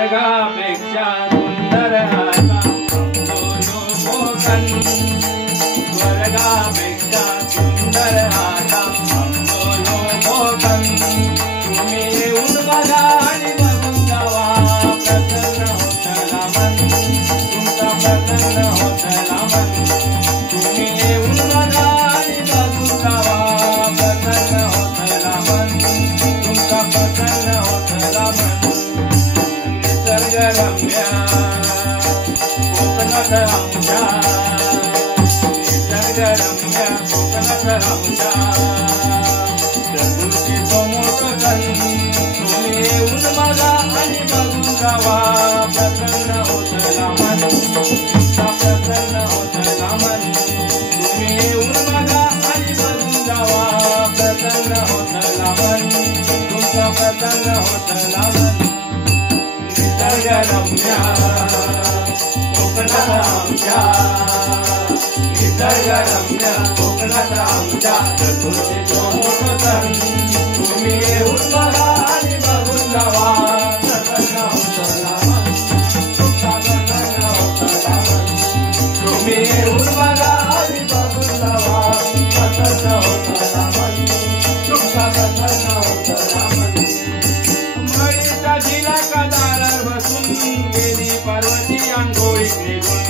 स्वर्गापेक्षा सुंदर आता मोकन स्वर्गापेक्षा सुंदर आता मोकन तुम्ही येऊन बघा आणि बघून जावा प्रसन्न होतला मन तुमचा प्रसन्न होतला मन तुम्ही येऊन बघा आणि बघून जावा प्रसन्न होतला मन तुमचा प्रसन्न होतला मन निसर्गरम्य कोकणात आमच्या निसर्गरम्य कोकणात आमच्या चतुर्थी मोठं तुम्ही येऊन बघा आणि बघून जावा प्रसन्न होतला मन तुमचा प्रसन्न होतला मन तुम्ही येऊन बघा आणि बघून जावा प्रसन्न होतला मन तुमचा प्रसन्न होतला मन निसर्गरम्य कोकणात आमच्या निसर्गरम्य कोकणात आमच्या चतुर्थी मोठं तुम्ही येऊन बघा आणि बघून जावा प्रसन्न होतला मन तुमचा प्रसन्न होतला मन तुम्ही येऊन बघा आणि बघून जावा प्रसन्न होतला मन तुमचा प्रसन्न होतला मन मळीचा जिला कदारार बसून गेली पार्वती आंघोळीत निघून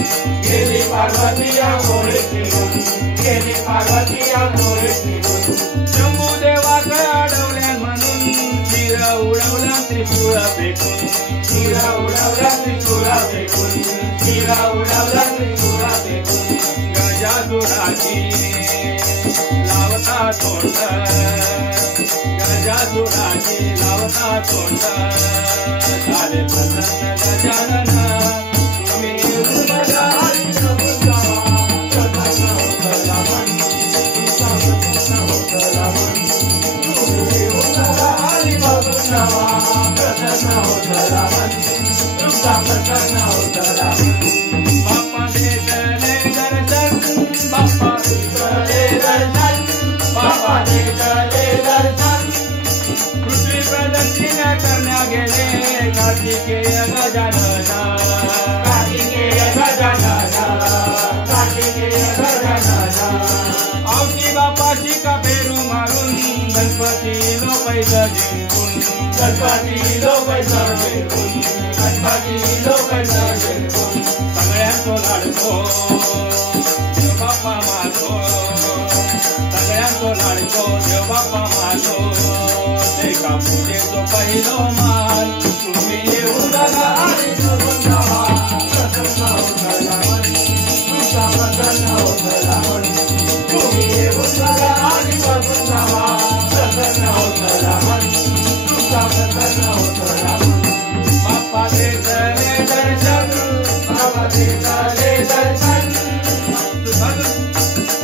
गेली पार्वती आंघोळीत निघून गेली पार्वती आंघोळीत निघून शंभूदेवाकडे अडवल्या म्हणून तीर उडवला त्रिशूळ फेकून तीर उडवला त्रिशूळ फेकून तीर उडवला त्रिशूळ फेकून गजासुराची लावता तोंड गजासुराची लावता तोंड झाले प्रसन्न गजानन तुम्ही येऊन बघा आणि बघून जावा प्रसन्न होतला मन तुमचा प्रसन्न होतला मन तुम्ही येऊन बघा आणि बघून जावा प्रसन्न होतला मन तुमचा प्रसन्न होतला मन बाप्पा देतले दर्शन बाप्पा देतले दर्शन बाप्पा देतले दर्शन पृथ्वी प्रदक्षिणा करण्या गेले कार्तिकेय गजानन कार्तिकेय गजानन कार्तिकेय गजानन आवती बापाची का फेरू मारून गणपती लो पैसा जिंकून गणपती लो पैसा जिंकून गणपती लो पैसा जिंकून सगळ्यांचो लाडको देव बाप्पा माझो सगळ्यांचो लाडको देव बाप्पा माझो एका पूजेचो पहिलो मान तुम्ही येऊन बघा आणि बघून जावा प्रसन्न होतला मन तुमचा प्रसन्न होतला मन तुम्ही येऊन बघा आणि बघून जावा प्रसन्न होतला मन तुमचा प्रसन्न होतला मन बाप्पा देतले दर्शन बाप्पा देतले दर्शन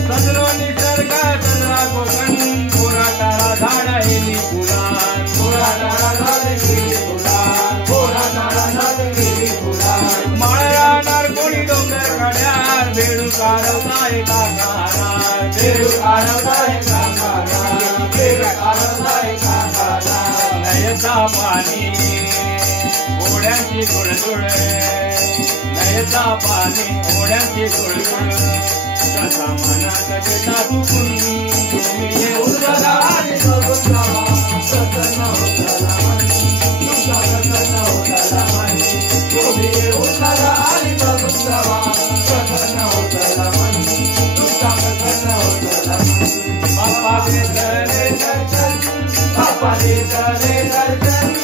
सदरो निसर्ग चंद्रा कोकण कोरा तारा झाड हेली फुलान कोरा तारा झाड हेली फुलान कोरा तारा झाड हेली फुलान माळ्या नारकोणी डोंगर कड्यार बेडू कारवता एका कानार बेडू कारवता एका कानार बेडू कारवता एका कानार नयचा पाणी ओढ्यांची धुळधुळ नयचा पाणी ओढ्यांची धुळधुळ कसा मनात बेटा दुखून तुम्ही येऊन बघा आणि बघून जावा प्रसन्न होतला मन तुमचा प्रसन्न होतला मन तुम्ही येऊन बघा आणि बघून जावा प्रसन्न होतला मन तुमचा प्रसन्न होतला मन बाप्पा देतले दर्शन बाप्पा देतले दर्शन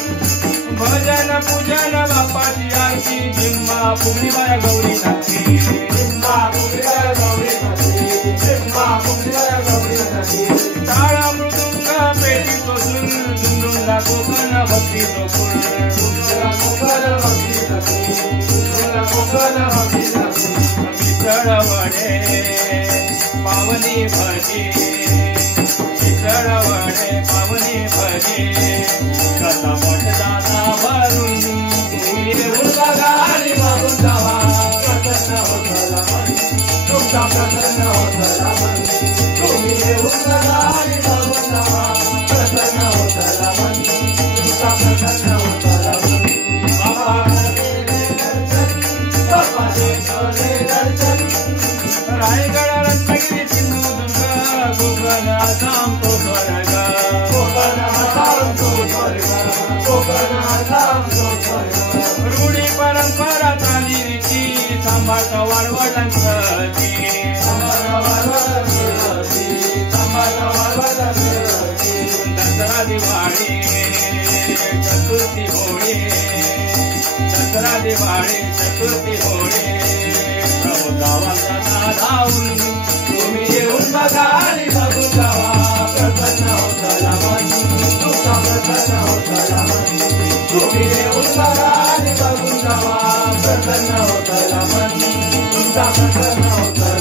भजन पूजन बाप्पाची आरती जिम्मा फुगणीबाया गौरी नाची जिम्मा फुगणीबाया गौरी नाची जिम्मा फुगणीबाया गौरी नाची टाळा मृदुंग पेटी तोसून झुंझुंगा कोकण भक्तीचो फुल झुंझुंगा कोकण भक्तीचो फुल झुंझुंगा कोकण भक्तीचो फुल मिसळ वडे पावनी भजी मिसळ वडे पावनी भजी कसा मोठ दाना भरून तुम्ही येऊन बघा आणि बघून जावा प्रसन्न होतला मन तुमचा प्रसन्न होतला मन तुम्ही येऊन बघा आणि बघून जावा प्रसन्न होतला मन तुमचा प्रसन्न होतला मन बाप्पा संभाचा वारवडांची दसरा दिवाळी चतुर्थी होळी दसरा दिवाळी चतुर्थी होळी प्रभू गावाचा धावून तुम्ही येऊन बघा आणि बघून जावा प्रसन्न होता मन तुमचा प्रसन्न होता मन तुम्ही येऊन बघा आणि बघून जावा प्रसन्न होता मन तुमचा प्रसन्न होता